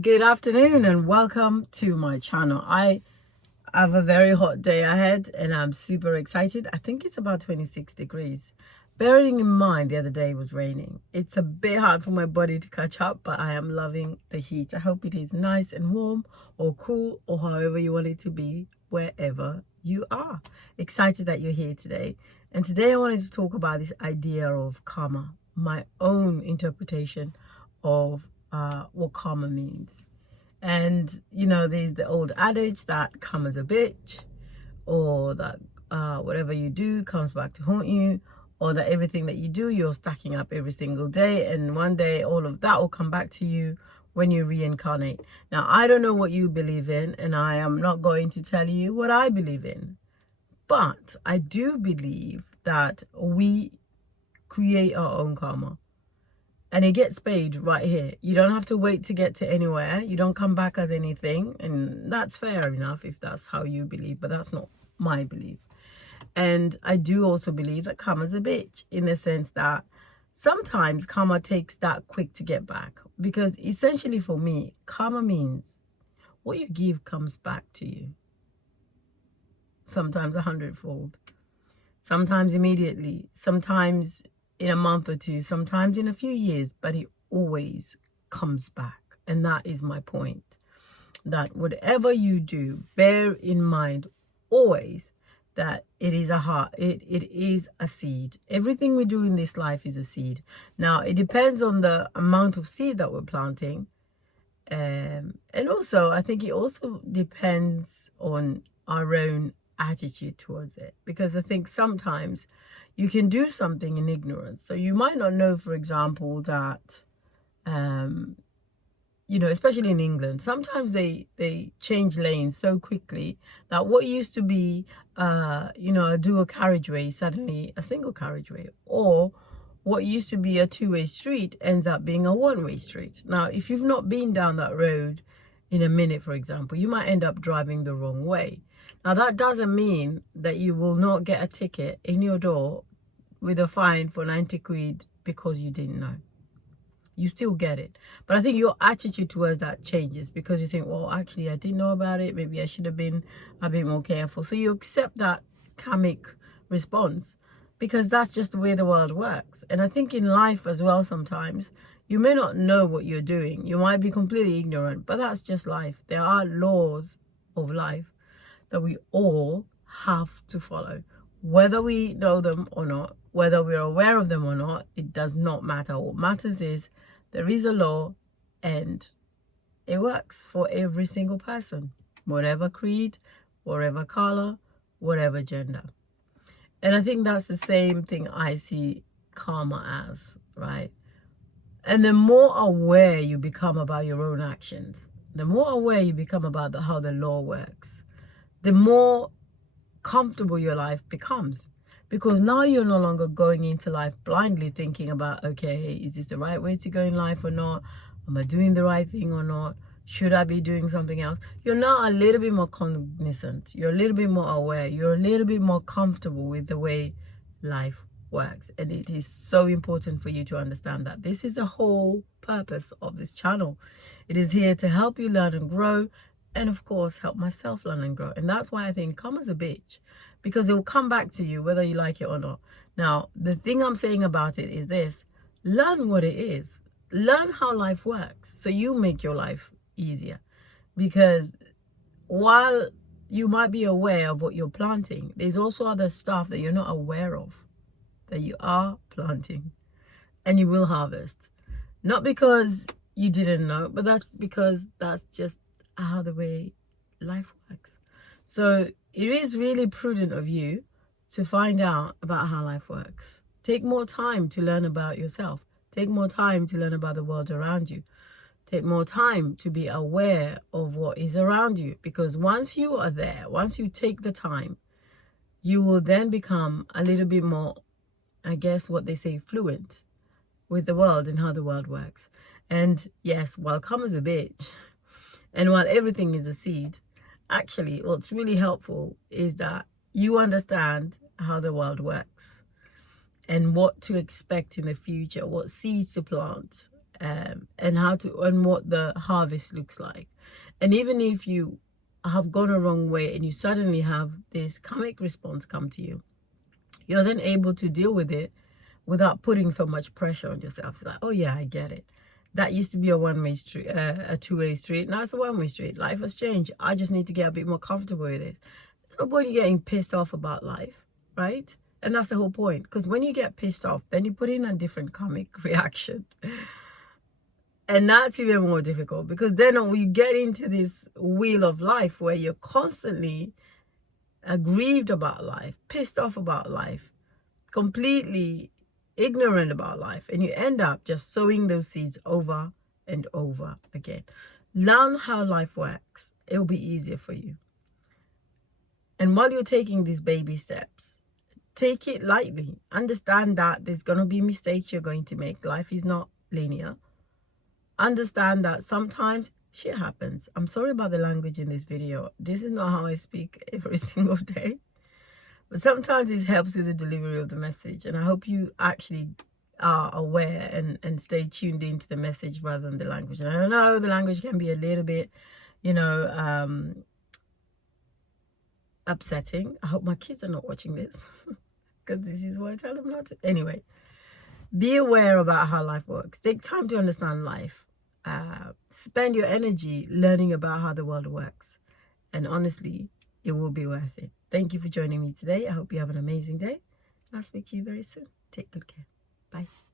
Good afternoon and welcome to my channel. I have a very hot day ahead and I'm super excited. I think it's about 26 degrees. Bearing in mind the other day was raining. It's a bit hard for my body to catch up, but I am loving the heat. I hope it is nice and warm or cool or however you want it to be wherever you are. Excited that you're here today. And today I wanted to talk about this idea of karma, my own interpretation of what karma means. And there's the old adage that karma's a bitch, or that whatever you do comes back to haunt you, or that everything that you do you're stacking up every single day, and one day all of that will come back to you when you reincarnate. Now, I don't know what you believe in, and I am not going to tell you what I believe in, but I do believe that we create our own karma. And it gets paid right here. You don't have to wait to get to anywhere. You don't come back as anything. And that's fair enough if that's how you believe. But that's not my belief. And I do also believe that karma's a bitch, in the sense that sometimes karma takes that quick to get back. Because essentially for me, karma means what you give comes back to you. Sometimes 100-fold. Sometimes immediately. Sometimes in a month or two, sometimes in a few years, but it always comes back. And that is my point, that whatever you do, bear in mind always that it is it is a seed. Everything we do in this life is a seed. Now, it depends on the amount of seed that we're planting. And also, I think it also depends on our own attitude towards it, because I think sometimes you can do something in ignorance. So you might not know, for example, that especially in England, sometimes they change lanes so quickly that what used to be a dual carriageway is suddenly a single carriageway, or what used to be a two-way street ends up being a one-way street. Now, if you've not been down that road in a minute, for example, you might end up driving the wrong way. Now, that doesn't mean that you will not get a ticket in your door with a fine for 90 quid because you didn't know. You still get it. But I think your attitude towards that changes, because you think, well, actually, I didn't know about it. Maybe I should have been a bit more careful. So you accept that karmic response, because that's just the way the world works. And I think in life as well, sometimes you may not know what you're doing. You might be completely ignorant, but that's just life. There are laws of life that we all have to follow. Whether we know them or not, whether we're aware of them or not, it does not matter. What matters is there is a law, and it works for every single person, whatever creed, whatever color, whatever gender. And I think that's the same thing I see karma as, right? And the more aware you become about your own actions, the more aware you become about how the law works, the more comfortable your life becomes. Because now you're no longer going into life blindly thinking about, okay, is this the right way to go in life or not? Am I doing the right thing or not? Should I be doing something else? You're now a little bit more cognizant. You're a little bit more aware. You're a little bit more comfortable with the way life works. And it is so important for you to understand that this is the whole purpose of this channel. It is here to help you learn and grow, and of course help myself learn and grow. And that's why I think karma's a bitch, because it will come back to you whether you like it or not. Now, the thing I'm saying about it is this: learn what it is. Learn how life works so you make your life easier. Because while you might be aware of what you're planting, there's also other stuff that you're not aware of that you are planting, and you will harvest. Not because you didn't know, but that's because that's just how the way life works. So it is really prudent of you to find out about how life works. Take more time to learn about yourself. Take more time to learn about the world around you. Take more time to be aware of what is around you. Because once you are there, once you take the time, you will then become a little bit more, I guess what they say, fluent with the world and how the world works. And yes, while karma's a bitch, and while everything is a seed, actually what's really helpful is that you understand how the world works and what to expect in the future, what seeds to plant, and what the harvest looks like. And even if you have gone a wrong way and you suddenly have this karmic response come to you, you're then able to deal with it without putting so much pressure on yourself. It's like, oh yeah, I get it. That used to be a one-way street, a two-way street. Now it's a one-way street. Life has changed. I just need to get a bit more comfortable with it. There's no point in getting pissed off about life, right? And that's the whole point. Because when you get pissed off, then you put in a different karmic reaction. And that's even more difficult, because then we get into this wheel of life where you're constantly aggrieved about life, pissed off about life, completely ignorant about life, and you end up just sowing those seeds over and over again. Learn how life works. It will be easier for you. And while you're taking these baby steps, take it lightly. Understand that there's going to be mistakes you're going to make. Life is not linear. Understand that sometimes shit happens. I'm sorry about the language in this video. This is not how I speak every single day. But sometimes it helps with the delivery of the message. And I hope you actually are aware and stay tuned into the message rather than the language. And I know the language can be a little bit, upsetting. I hope my kids are not watching this, because this is what I tell them not to. Anyway, be aware about how life works. Take time to understand life. Spend your energy learning about how the world works. And honestly, it will be worth it. Thank you for joining me today. I hope you have an amazing day. I'll speak to you very soon. Take good care. Bye.